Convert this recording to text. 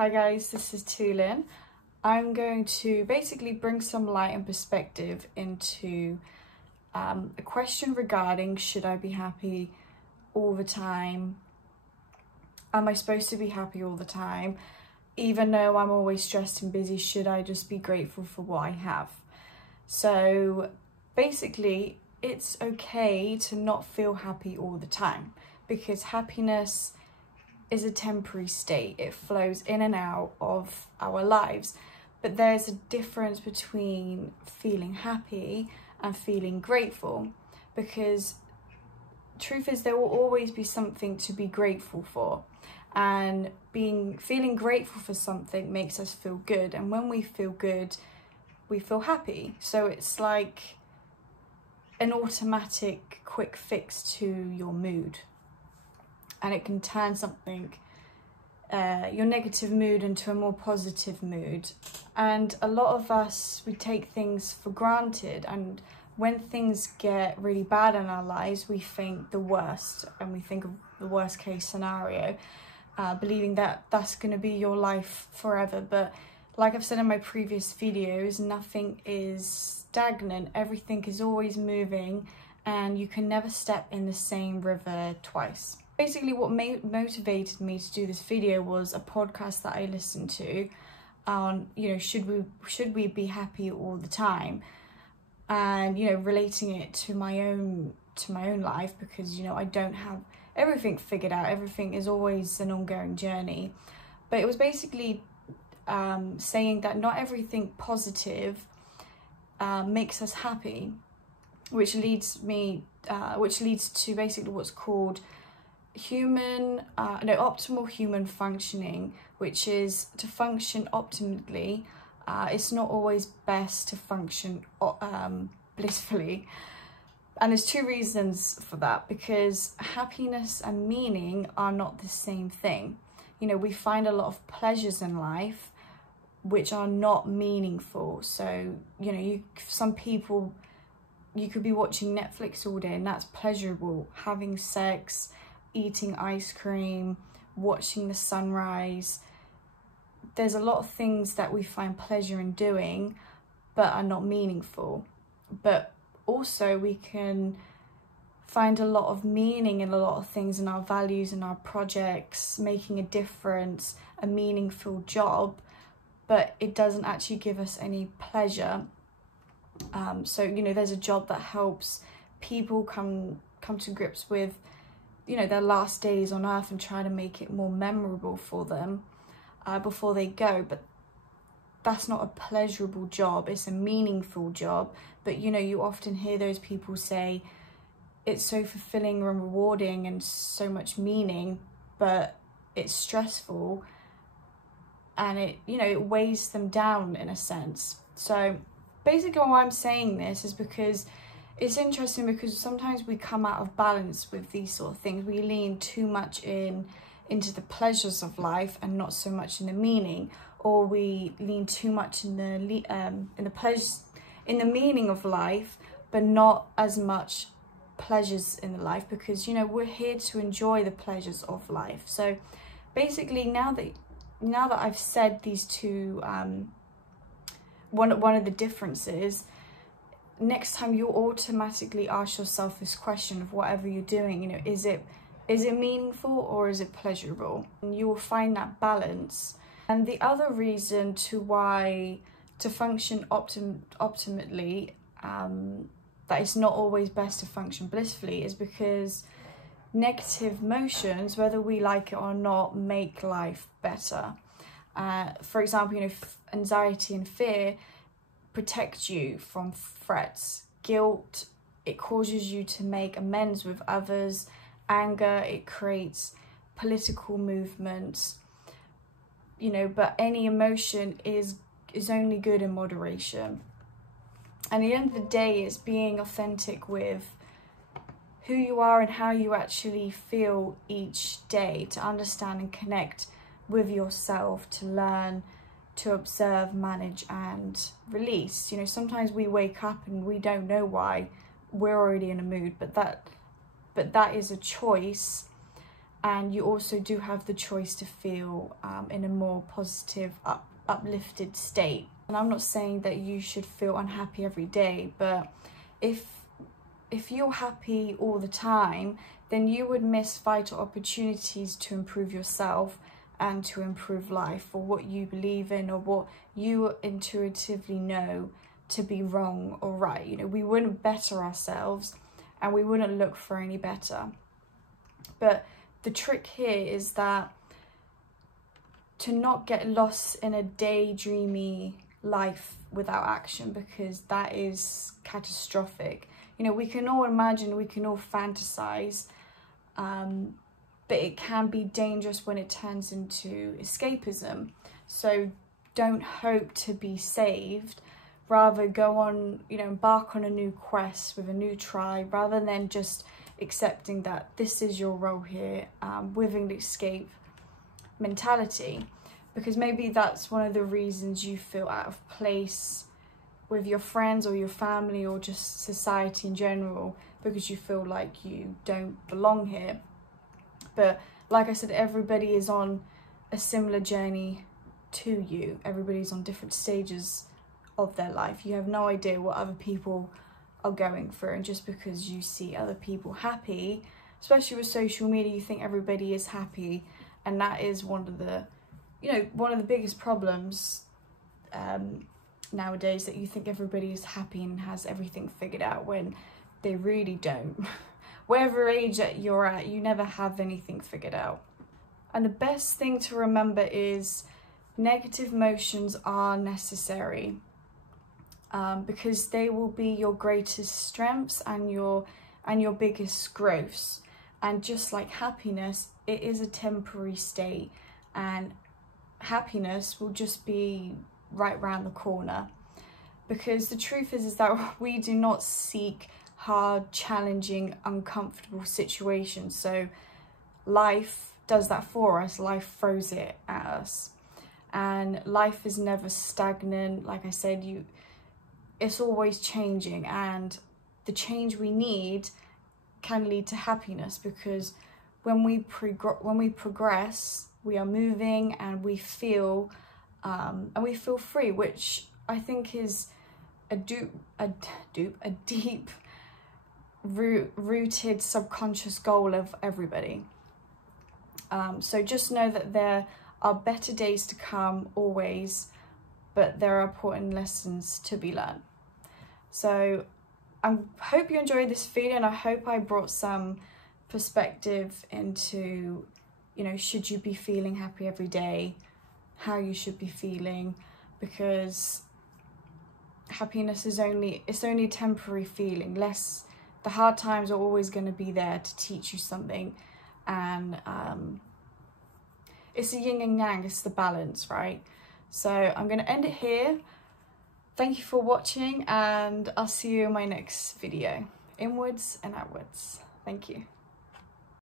Hi guys, this is Tulin. I'm going to basically bring some light and perspective into a question regarding should I be happy all the time? Am I supposed to be happy all the time? Even though I'm always stressed and busy, should I just be grateful for what I have? So basically, it's okay to not feel happy all the time because happiness is a temporary state. It flows in and out of our lives. But there's a difference between feeling happy and feeling grateful, because truth is there will always be something to be grateful for, and feeling grateful for something makes us feel good, and when we feel good we feel happy. So it's like an automatic quick fix to your mood, and it can turn something, your negative mood, into a more positive mood. And a lot of us, we take things for granted, and when things get really bad in our lives, we think the worst, and we think of the worst case scenario, believing that that's going to be your life forever. But like I've said in my previous videos, nothing is stagnant, everything is always moving, and you can never step in the same river twice. Basically, what motivated me to do this video was a podcast that I listened to on, should we be happy all the time, and relating it to my own life, because I don't have everything figured out. Everything is always an ongoing journey. But it was basically saying that not everything positive makes us happy, which leads to basically what's called optimal human functioning, which is to function optimally. It's not always best to function blissfully, and there's two reasons for that, because happiness and meaning are not the same thing. We find a lot of pleasures in life which are not meaningful. So some people, you could be watching Netflix all day and that's pleasurable. Having sex, eating ice cream, watching the sunrise. There's a lot of things that we find pleasure in doing but are not meaningful. But also we can find a lot of meaning in a lot of things, in our values, in our projects, making a difference, a meaningful job, but it doesn't actually give us any pleasure. So there's a job that helps people come to grips with their last days on earth and try to make it more memorable for them before they go. But that's not a pleasurable job, it's a meaningful job. But you often hear those people say it's so fulfilling and rewarding and so much meaning, but it's stressful, and it weighs them down in a sense. So basically why I'm saying this is because it's interesting, because sometimes we come out of balance with these sort of things. We lean too much into the pleasures of life and not so much in the meaning, or we lean too much in the pleasures, in the meaning of life, but not as much pleasures in the life, because we're here to enjoy the pleasures of life. So basically, now that I've said these two, one of the differences, next time you automatically ask yourself this question of whatever you're doing, is it meaningful or is it pleasurable? And you will find that balance. And the other reason to function optimally, that it's not always best to function blissfully, is because negative emotions, whether we like it or not, make life better. For example, anxiety and fear protect you from threats. Guilt, it causes you to make amends with others. Anger, it creates political movements. But any emotion is only good in moderation. And at the end of the day, it's being authentic with who you are and how you actually feel each day, to understand and connect with yourself, to learn, to observe, manage and release. Sometimes we wake up and we don't know why. We're already in a mood, but that is a choice, and you also do have the choice to feel in a more positive, uplifted state. And I'm not saying that you should feel unhappy every day, but if you're happy all the time, then you would miss vital opportunities to improve yourself and to improve life, or what you believe in, or what you intuitively know to be wrong or right. You know, we wouldn't better ourselves and we wouldn't look for any better. But the trick here is that to not get lost in a daydreamy life without action, because that is catastrophic. You know, we can all imagine, we can all fantasize, but it can be dangerous when it turns into escapism. So don't hope to be saved, rather go on, you know, embark on a new quest with a new tribe, rather than just accepting that this is your role here, with an escape mentality. Because maybe that's one of the reasons you feel out of place with your friends or your family or just society in general, because you feel like you don't belong here. But like I said, everybody is on a similar journey to you. Everybody's on different stages of their life. You have no idea what other people are going through, and just because you see other people happy, especially with social media, you think everybody is happy, and that is one of the, you know, one of the biggest problems nowadays, that you think everybody is happy and has everything figured out when they really don't. Whatever age that you're at, you never have anything figured out. And the best thing to remember is negative emotions are necessary, because they will be your greatest strengths and your biggest growths. And just like happiness, it is a temporary state, and happiness will just be right round the corner. Because the truth is that we do not seek hard, challenging, uncomfortable situations. So life does that for us. Life throws it at us, and life is never stagnant. Like I said, it's always changing, and the change we need can lead to happiness, because when we progress, we are moving, and we feel free, which I think is a deep rooted subconscious goal of everybody. So just know that there are better days to come always, but there are important lessons to be learned. So I hope you enjoyed this video, and I hope I brought some perspective into, you know, should you be feeling happy every day, how you should be feeling, because happiness is only a temporary feeling. The hard times are always going to be there to teach you something, and it's a yin and yang, it's the balance, right? So I'm going to end it here. Thank you for watching, and I'll see you in my next video. Inwards and outwards. Thank you.